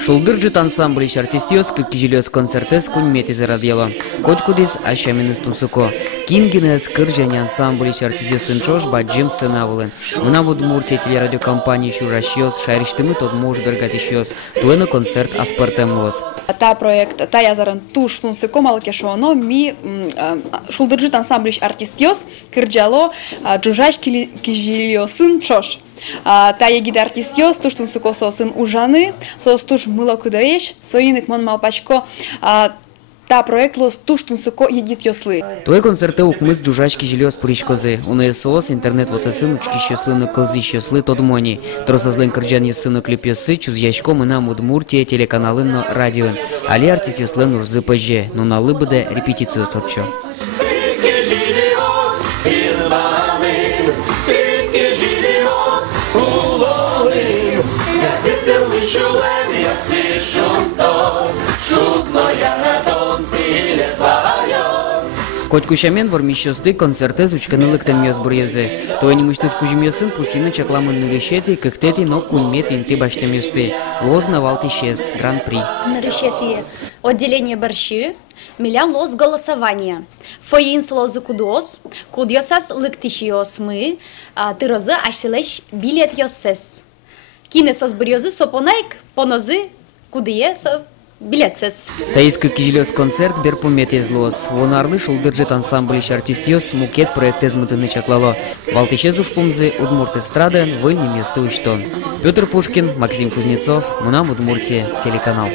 Шулдыржит ансамбль иш артистиос кижелес концертес кунмети зарадьело. Котькудис ащаминес тунсуко. Кингинес кыржани ансамбль иш артистиосын чош баджим сценавулы. Мына Удмуртия телерадиокомпания шурашиос шайриштымы тот муж бергатишиос. Туэно концерт аспартемлос. Та проект, та язаран туш тунсуко малкешоно ми шулдыржит ансамбль иш артистиос кырджало джужаш кижелесын чош. Та егид артистиос туш тунсуко сосын ужаны, сос туш мыло кудавеш, соиник мон малпачко та проект лос туш тунсуко егид йослы. Той концерте укмыс джужачки жилёс пуричкозы. Уны сос интернет вотасын учки йослыны кылзы йослы тодмони. Тросазлен кырджан йосыны клип йосы чузяшко мына Удмуртия телеканалын радио. Али артист йослен урзы позже, но на лыбыде репетицию сотчо. Котькушамен вормищосты концерты звучканылык тем бурьезы. То не мышты скужимьосын пусина чакламын нурешеты, кыктети, но кунмет инты баштемьосты. Лоз навалт исчез, гран-при. Нарешеты отделение борщи, милям лоз голосования. Фоинс лозы кудос, кудьосас лыктишиос мы, ты розы ашселеш билет йосес. Кинесос бурьезы сопонайк, понозы, кудие со билетсес. Таиска кижелёс концерт берпумет езлос. Вонарлы шулдыржит ансамбль иш артистиос мукет проект эзмытыны чаклало. Валтишез ушпумзы Удмурт эстраден выльнем ёсты учтон. Петр Пушкин, Максим Кузнецов, Мунам Удмуртия, телеканал.